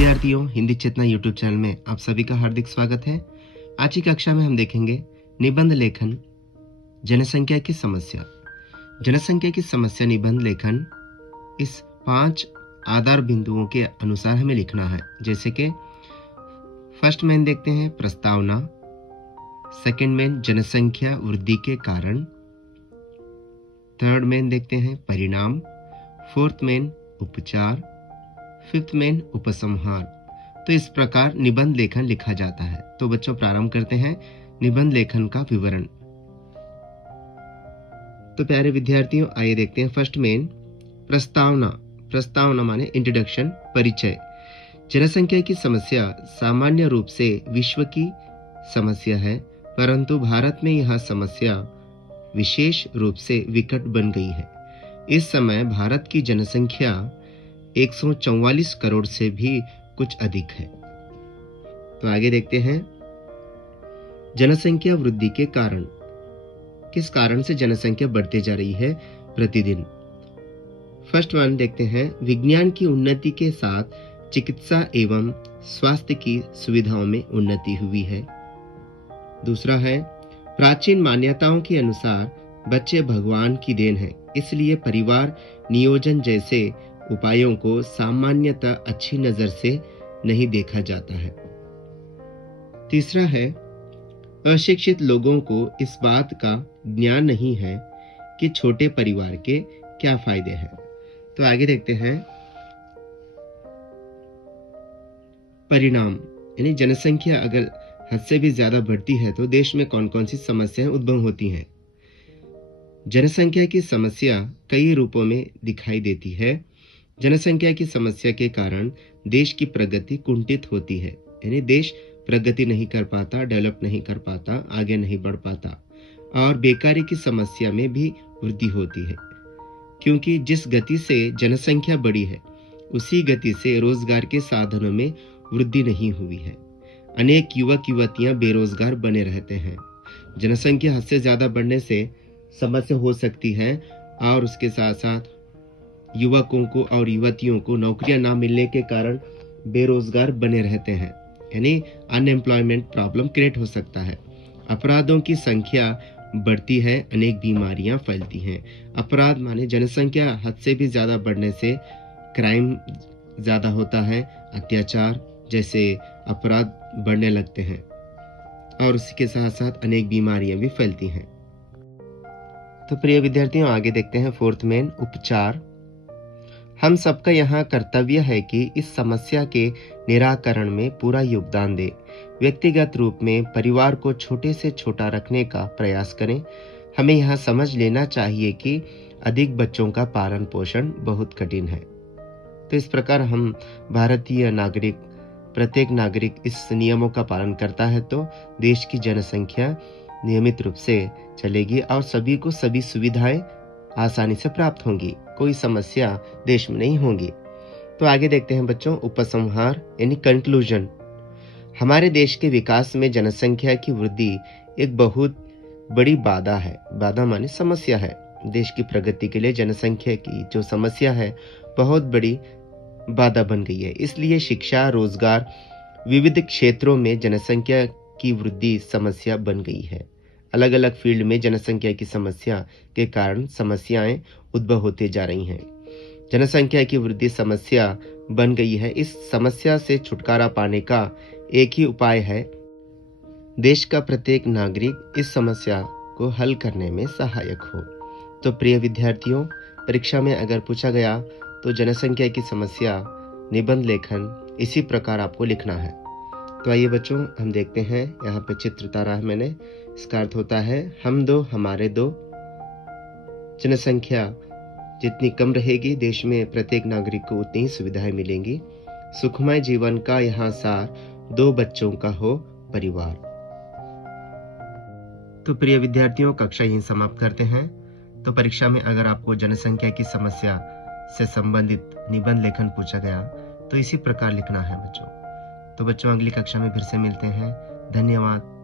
विद्यार्थियों, हिंदी चेतना YouTube channel में आप सभी का हार्दिक स्वागत है। आज की कक्षा में हम देखेंगे निबंध लेखन, जनसंख्या की समस्या। जनसंख्या की समस्या निबंध लेखन इस 5 आधार बिंदुओं के अनुसार हमें लिखना है। जैसे कि फर्स्ट में देखते हैं प्रस्तावना, सेकंड में जनसंख्या वृद्धि के कारण, थर्ड में देखते हैं परिणाम, फोर्थ में उपचार, फिफ्थ में उपसंहार। तो इस प्रकार निबंध लेखन लिखा जाता है। तो बच्चों प्रारंभ करते हैं निबंध लेखन का विवरण। तो प्यारे विद्यार्थियों, आइए देखते हैं फर्स्ट में प्रस्तावना। प्रस्तावना माने इंट्रोडक्शन, परिचय। जनसंख्या की समस्या सामान्य रूप से विश्व की समस्या है, परंतु भारत में यह समस्या विशेष रूप से विकट बन गई है। इस समय भारत की जनसंख्या 144 करोड़ से भी कुछ अधिक है। तो आगे देखते हैं जनसंख्या वृद्धि के कारण। किस कारण से जनसंख्या बढ़ती जा रही है प्रतिदिन? फर्स्ट वन देखते हैं विज्ञान की उन्नति के साथ चिकित्सा एवं स्वास्थ्य की सुविधाओं में उन्नति हुई है। दूसरा है प्राचीन मान्यताओं के अनुसार बच्चे भगवान की देन है, इसलिए परिवार नियोजन जैसे उपायों को सामान्यतः अच्छी नजर से नहीं देखा जाता है। तीसरा है अशिक्षित लोगों को इस बात का ज्ञान नहीं है कि छोटे परिवार के क्या फायदे हैं। तो आगे देखते हैं परिणाम, यानी जनसंख्या अगर हद से भी ज्यादा बढ़ती है तो देश में कौन कौन सी समस्याएं उद्भव होती हैं। जनसंख्या की समस्या कई रूपों में दिखाई देती है। जनसंख्या की समस्या के कारण देश की प्रगति कुंठित होती है, यानी देश प्रगति नहीं कर पाता, डेवलप नहीं कर पाता, आगे नहीं बढ़ पाता। और बेकारी की समस्या में भी वृद्धि होती है, क्योंकि जिस गति से जनसंख्या बढ़ी है उसी गति से रोजगार के साधनों में वृद्धि नहीं हुई है। अनेक युवक युवतियां बेरोजगार बने रहते हैं। जनसंख्या हद से ज्यादा बढ़ने से समस्या हो सकती है और उसके साथ साथ युवकों को और युवतियों को नौकरियां ना मिलने के कारण बेरोजगार बने रहते हैं, यानी अनएम्प्लॉयमेंट प्रॉब्लम क्रिएट हो सकता है। अपराधों की संख्या बढ़ती है, अनेक बीमारियां फैलती हैं। अपराध माने जनसंख्या हद से भी ज्यादा बढ़ने से क्राइम ज्यादा होता है, अत्याचार जैसे अपराध बढ़ने लगते हैं और उसके साथ साथ अनेक बीमारियां भी फैलती हैं। तो प्रिय विद्यार्थियों, आगे देखते हैं फोर्थ में उपचार। हम सबका यहाँ कर्तव्य है कि इस समस्या के निराकरण में पूरा योगदान दें। व्यक्तिगत रूप में परिवार को छोटे से छोटा रखने का प्रयास करें। हमें यहाँ समझ लेना चाहिए कि अधिक बच्चों का पालन पोषण बहुत कठिन है। तो इस प्रकार हम भारतीय नागरिक, प्रत्येक नागरिक इस नियमों का पालन करता है तो देश की जनसंख्या नियमित रूप से चलेगी और सभी को सभी सुविधाएं आसानी से प्राप्त होंगी, कोई समस्या देश में नहीं होगी। तो आगे देखते हैं बच्चों उपसंहार यानी कंक्लूजन। हमारे देश के विकास में जनसंख्या की वृद्धि एक बहुत बड़ी बाधा है। बाधा माने समस्या है। देश की प्रगति के लिए जनसंख्या की जो समस्या है बहुत बड़ी बाधा बन गई है। इसलिए शिक्षा, रोजगार, विविध क्षेत्रों में जनसंख्या की वृद्धि समस्या बन गई है। अलग अलग फील्ड में जनसंख्या की समस्या के कारण समस्याएं उद्भव होती जा रही हैं। जनसंख्या की वृद्धि समस्या बन गई है। इस समस्या से छुटकारा पाने का एक ही उपाय है, देश का प्रत्येक नागरिक इस समस्या को हल करने में सहायक हो। तो प्रिय विद्यार्थियों, परीक्षा में अगर पूछा गया तो जनसंख्या की समस्या निबंध लेखन इसी प्रकार आपको लिखना है। तो आइए बच्चों हम देखते हैं, यहाँ पे चित्र उतारा है मैंने। इसका अर्थ होता है हम दो हमारे दो। जनसंख्या जितनी कम रहेगी देश में प्रत्येक नागरिक को उतनी ही सुविधाएं मिलेंगी। सुखमय जीवन का यहाँ सार 2 बच्चों का हो परिवार। तो प्रिय विद्यार्थियों, कक्षा यहीं समाप्त करते हैं। तो परीक्षा में अगर आपको जनसंख्या की समस्या से संबंधित निबंध लेखन पूछा गया तो इसी प्रकार लिखना है बच्चों। तो बच्चों अगली कक्षा में फिर से मिलते हैं। धन्यवाद।